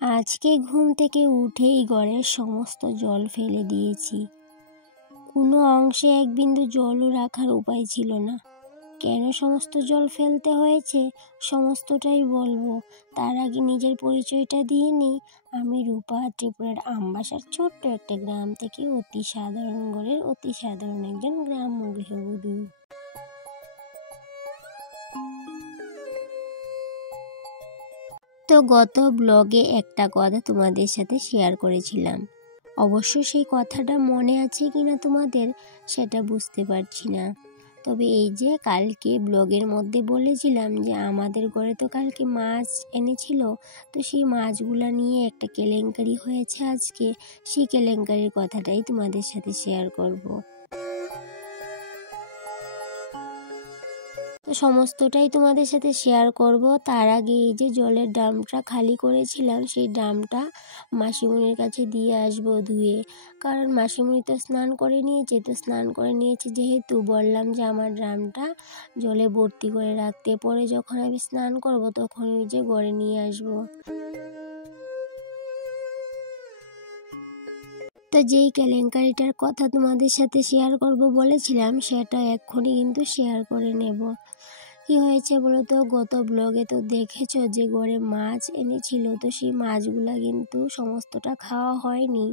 আজকে ঘুম থেকে উঠেই ঘরের সমস্ত জল ফেলে দিয়েছি। কোনো অংশে এক বিন্দু জলও রাখার উপায় ছিল না। কেন সমস্ত জল ফেলতে হয়েছে সমস্তটাই বলবো। তার আগে নিজের পরিচয়টা দিয়ে নিই। আমি রূপা, ত্রিপুরার আমবাসার ছোট্ট একটা গ্রাম থেকে অতি সাধারণ ঘরের অতি সাধারণ একজন গ্রাম্য গৃহবধূ। তো গত ব্লগে একটা কথা তোমাদের সাথে শেয়ার করেছিলাম। অবশ্য সেই কথাটা মনে আছে কিনা তোমাদের সেটা বুঝতে পারছি না। তবে এই যে কালকে ব্লগের মধ্যে বলেছিলাম যে আমাদের ঘরে তো কালকে মাছ এনেছিল, তো সেই মাছগুলা নিয়ে একটা কেলেঙ্কারি হয়েছে আজকে। সেই কেলেঙ্কারির কথাটাই তোমাদের সাথে শেয়ার করব। তো সমস্তটাই তোমাদের সাথে শেয়ার করব। তার আগে এই যে জলের ড্রামটা খালি করেছিলাম সেই ড্রামটা মাসিমণির কাছে দিয়ে আসবো ধুয়ে। কারণ মাসিমণি তো স্নান করে নিয়েছে, তো স্নান করে নিয়েছে যেহেতু বললাম যে আমার ড্রামটা জলে ভর্তি করে রাখতে, পরে যখন আমি স্নান করব তখন ওই যে ঘরে নিয়ে আসবো। তো যেই কেলেঙ্কারিটার কথা তোমাদের সাথে শেয়ার করব বলেছিলাম সেটা এক্ষুনি কিন্তু শেয়ার করে নেব। কি হয়েছে বলো তো, গত ব্লগে তো দেখেছো যে ঘরে মাছ এনেছিল, তো সেই মাছগুলা কিন্তু সমস্তটা খাওয়া হয়নি।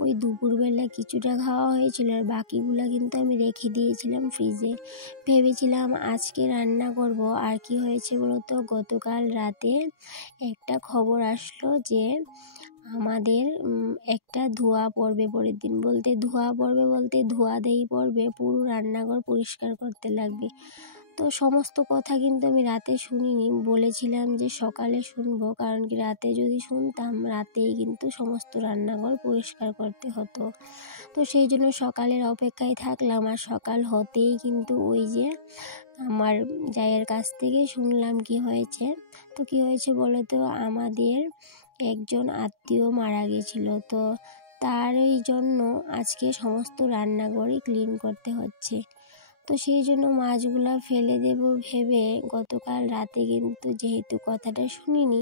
ওই দুপুরবেলা কিছুটা খাওয়া হয়েছিল আর বাকিগুলা কিন্তু আমি রেখে দিয়েছিলাম ফ্রিজে। ভেবেছিলাম আজকে রান্না করব। আর কি হয়েছে বলো তো, গতকাল রাতে একটা খবর আসলো যে আমাদের একটা ধোঁয়া পড়বে পরের দিন। বলতে ধোঁয়াতেই পড়বে, পুরো রান্নাঘর পরিষ্কার করতে লাগবে। তো সমস্ত কথা কিন্তু আমি রাতে শুনিনি, বলেছিলাম যে সকালে শুনবো। কারণ কি রাতে যদি শুনতাম রাতেই কিন্তু সমস্ত রান্নাঘর পরিষ্কার করতে হতো। তো সেই জন্য সকালের অপেক্ষায় থাকলাম। আর সকাল হতেই কিন্তু ওই যে আমার জায়ের কাছ থেকে শুনলাম কি হয়েছে। তো কি হয়েছে বলো তো, আমাদের একজন আত্মীয় মারা গেছিল, তো তার ওই জন্য আজকে সমস্ত রান্নাঘরই ক্লিন করতে হচ্ছে। তো সেই জন্য মাছগুলা ফেলে দেব ভেবে গতকাল রাতে কিন্তু যেহেতু কথাটা শুনিনি,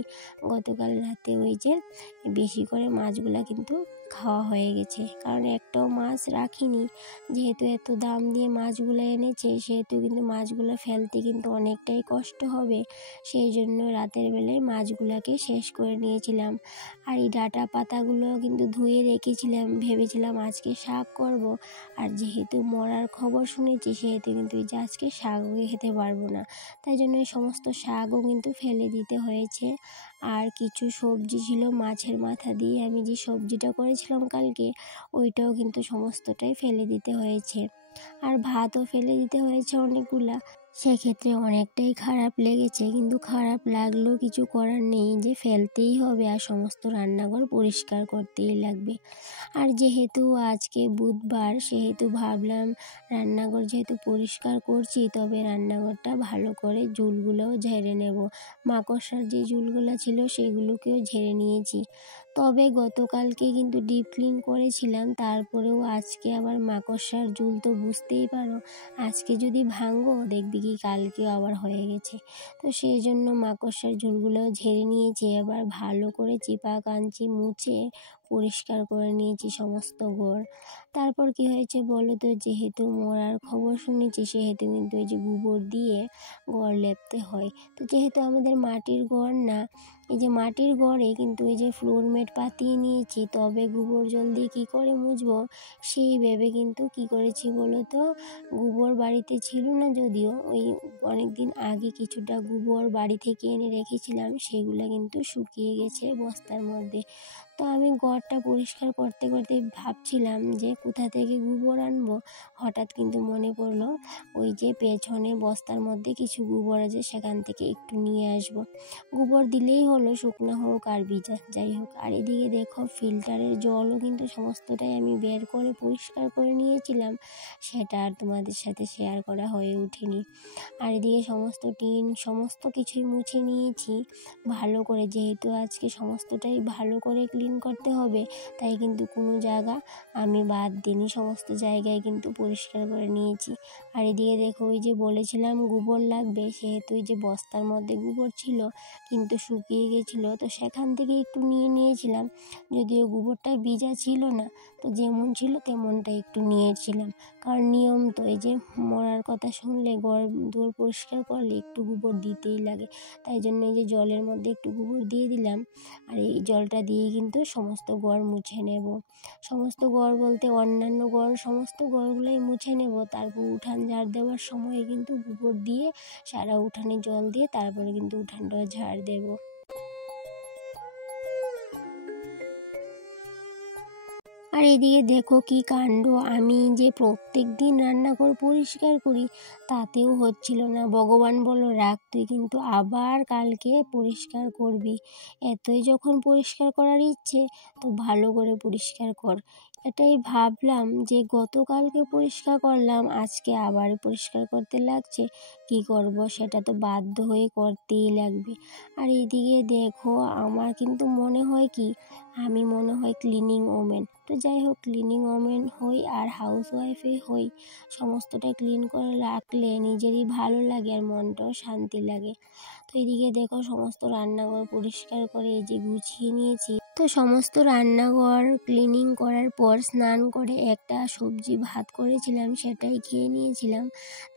গতকাল রাতে ওই যে বেশি করে মাছগুলা কিন্তু খাওয়া হয়ে গেছে। কারণ একটাও মাছ রাখিনি, যেহেতু এত দাম দিয়ে মাছগুলো এনেছে সেহেতু কিন্তু মাছগুলো ফেলতে কিন্তু অনেকটাই কষ্ট হবে। সেই জন্য রাতের বেলায় মাছগুলাকে শেষ করে নিয়েছিলাম। আর এই ডাঁটা পাতাগুলো কিন্তু ধুয়ে রেখেছিলাম, ভেবেছিলাম আজকে শাক করব। আর যেহেতু মরার খবর শুনেছি সেহেতু কিন্তু এই যে আজকে শাকও খেতে পারবো না, তাই জন্য এই সমস্ত শাকও কিন্তু ফেলে দিতে হয়েছে। আর কিছু সবজি ছিল মাছের মাথা দিয়ে আমি যে সবজিটা করেছিলাম কালকে, ওইটাও কিন্তু সমস্তটাই ফেলে দিতে হয়েছে। আর ভাতও ফেলে দিতে হয়েছে অনেকগুলা। সেক্ষেত্রে অনেকটাই খারাপ লেগেছে, কিন্তু খারাপ লাগলেও কিছু করার নেই, যে ফেলতেই হবে আর সমস্ত রান্নাঘর পরিষ্কার করতেই লাগবে। আর যেহেতু আজকে বুধবার সেহেতু ভাবলাম রান্নাঘর যেহেতু পরিষ্কার করছি, তবে রান্নাঘরটা ভালো করে ঝুলগুলোও ঝেড়ে নেব। মাকড়সার যে ঝুলগুলো ছিল সেগুলোকেও ঝেড়ে নিয়েছি। তবে গতকালকে কিন্তু ডিপ ক্লিন করেছিলাম, তারপরেও আজকে আবার মাকড়সার ঝুল তো বুঝতেই পারো, আজকে যদি ভাঙো দেখবি কি কালকেও আবার হয়ে গেছে। তো সেই জন্য মাকড়সার ঝুলগুলো ঝেড়ে নিয়েছি। এবার ভালো করে চিপা কাঞ্চি মুছে পরিষ্কার করে নিয়েছি সমস্ত ঘর। তারপর কি হয়েছে বলো তো, যেহেতু মরার খবর শুনেছি সেহেতু কিন্তু এই যে গোবর দিয়ে ঘর লেপতে হয়। তো যেহেতু আমাদের মাটির ঘর না, এই যে মাটির ঘরে কিন্তু এই যে ফ্লোর ম্যাট পাতিয়ে নিয়েছি, তবে গোবর জল দিয়ে কী করে মুছবো সেই ভেবে কিন্তু কি করেছি বলো তো, গোবর বাড়িতে ছিল না যদিও, ওই অনেক দিন আগে কিছুটা গোবর বাড়ি থেকে এনে রেখেছিলাম, সেগুলো কিন্তু শুকিয়ে গেছে বস্তার মধ্যে। তো আমি ঘরটা পরিষ্কার করতে করতে ভাবছিলাম যে কোথা থেকে গোবর আনবো, হঠাৎ কিন্তু মনে পড়লো ওই যে পেছনে বস্তার মধ্যে কিছু গোবর আছে সেখান থেকে একটু নিয়ে আসবো। গোবর দিলেই হলো, শুকনো হোক আর ভিজা যাই হোক। আর এদিকে দেখো ফিল্টারের জলও কিন্তু সমস্তটাই আমি বের করে পরিষ্কার করে নিয়েছিলাম, সেটা আর তোমাদের সাথে শেয়ার করা হয়ে ওঠেনি। আর এদিকে সমস্ত টিন সমস্ত কিছুই মুছে নিয়েছি ভালো করে, যেহেতু আজকে সমস্তটাই ভালো করে ক্লিন ক্লিন করতে হবে, তাই কিন্তু কোনো জায়গা আমি বাদ দিইনি, সমস্ত জায়গায় কিন্তু পরিষ্কার করে নিয়েছি। আর এদিকে দেখো ওই যে বলেছিলাম গোবর লাগবে, সেহেতু ওই যে বস্তার মধ্যে গোবর ছিল কিন্তু শুকিয়ে গেছিলো, তো সেখান থেকে একটু নিয়ে নিয়েছিলাম। যদিও গোবরটা ভিজা ছিল না, তো যেমন ছিল তেমনটা একটু নিয়েছিলাম, কারণ নিয়ম তো এই যে মরার কথা শুনলে ঘর দুয়ার পরিষ্কার করলে একটু গোবর দিতেই লাগে। তাই জন্য এই যে জলের মধ্যে একটু গোবর দিয়ে দিলাম, আর এই জলটা দিয়ে কিন্তু সমস্ত ঘর মুছে নেব। সমস্ত ঘর বলতে অন্যান্য ঘর, সমস্ত ঘরগুলোই মুছে নেব। তারপর উঠান ঝাড় দেওয়ার সময় কিন্তু গোবর দিয়ে সারা উঠানে জল দিয়ে তারপরে কিন্তু উঠানটা ঝাড় দেব। আর এদিকে দেখো কি কাণ্ড, আমি যে প্রত্যেক দিন রান্নাঘর পরিষ্কার করি তাতেও হচ্ছিল না। ভগবান বলল রাখ, তুই কিন্তু আবার কালকে পরিষ্কার করবি, এতই যখন পরিষ্কার করার ইচ্ছে তো ভালো করে পরিষ্কার কর। এটাই ভাবলাম যে গতকালকে পরিষ্কার করলাম, আজকে আবার পরিষ্কার করতে লাগছে, কি করব, সেটা তো বাধ্য হয়ে করতেই লাগবে। আর এদিকে দেখো আমার কিন্তু মনে হয় কি, আমি মনে হয় ক্লিনিং ওমেন। তো যাই হোক, ক্লিনিং ওমেন হই আর হাউস ওয়াইফে হই, সমস্তটা ক্লিন করে রাখলে নিজেরই ভালো লাগে আর মনটাও শান্তি লাগে। তো এদিকে দেখো সমস্ত রান্নাঘর পরিষ্কার করে এই যে গুছিয়ে নিয়েছি। তো সমস্ত রান্নাঘর ক্লিনিং করার পর স্নান করে একটা সবজি ভাত করেছিলাম, সেটাই খেয়ে নিয়েছিলাম।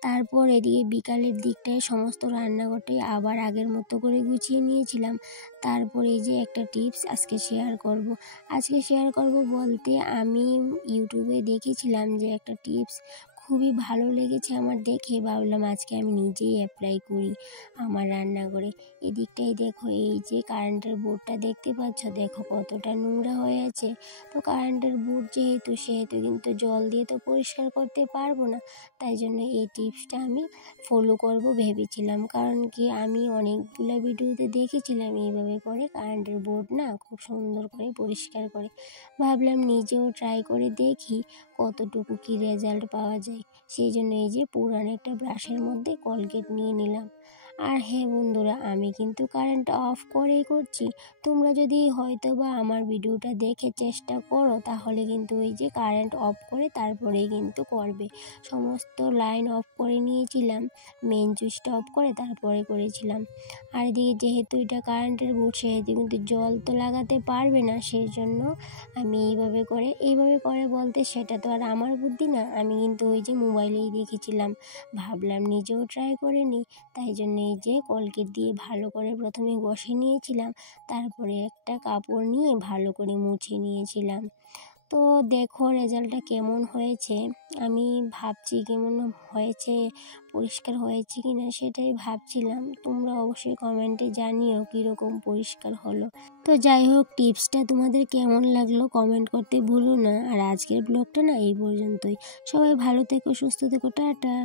তারপর এদিকে বিকালের দিকটায় সমস্ত রান্নাঘরটাই আবার আগের মতো করে গুছিয়ে নিয়েছিলাম। তারপর এই যে একটা টিপস আজকে শেয়ার করব বলতে, আমি ইউটিউবে দেখেছিলাম যে একটা টিপস খুবই ভালো লেগেছে আমার, দেখে ভাবলাম আজকে আমি নিজেই অ্যাপ্লাই করি আমার রান্নাঘরে। এদিকটাই দেখো এই যে কারেন্টের বোর্ডটা দেখতে পাচ্ছ, দেখো কতটা নোংরা হয়ে আছে। তো কারেন্টের বোর্ড সেহেতু কিন্তু জল দিয়ে তো পরিষ্কার করতে পারবো না, তাই জন্য এই টিপসটা আমি ফলো করব ভেবেছিলাম। কারণ কি, আমি অনেকগুলো ভিডিওতে দেখেছিলাম এইভাবে করে কারেন্টের বোর্ড না খুব সুন্দর করে পরিষ্কার করে। ভাবলাম নিজেও ট্রাই করে দেখি কতটুকু কি রেজাল্ট পাওয়া যায়। সেই জন্য এই যে পুরান একটা ব্রাশের মধ্যে কলগেট নিয়ে নিলাম। আর হ্যাঁ বন্ধুরা, আমি কিন্তু কারেন্ট অফ করেই করছি। তোমরা যদি হয়তো বা আমার ভিডিওটা দেখে চেষ্টা করো, তাহলে কিন্তু এই যে কারেন্ট অফ করে তারপরেই কিন্তু করবে। সমস্ত লাইন অফ করে নিয়েছিলাম, মেন সুইচটা অফ করে তারপরে করেছিলাম। আর এদিকে যেহেতু এটা কারেন্টের বোর্ড, সেহেতু কিন্তু জল তো লাগাতে পারবে না, সেই জন্য আমি এইভাবে করে বলতে সেটা তো আর আমার বুদ্ধি না, আমি কিন্তু ওই যে মোবাইলেই দেখেছিলাম, ভাবলাম নিজেও ট্রাই করে নিই। তাই জন্য এই যে কলগেট দিয়ে ভালো করে প্রথমে ঘষে নিয়েছিলাম, তারপরে একটা কাপড় নিয়ে ভালো করে মুছে নিয়েছিলাম। তো দেখো রেজাল্টটা কেমন হয়েছে, আমি ভাবছি কেমন হয়েছে, পরিষ্কার হয়েছে কি না সেটাই ভাবছিলাম। তোমরা অবশ্যই কমেন্টে জানিও কীরকম পরিষ্কার হলো। তো যাই হোক, টিপসটা তোমাদের কেমন লাগলো কমেন্ট করতে ভুলো না। আর আজকের ব্লগটা না এই পর্যন্তই। সবাই ভালো থেকো, সুস্থ থেকো, টাটা।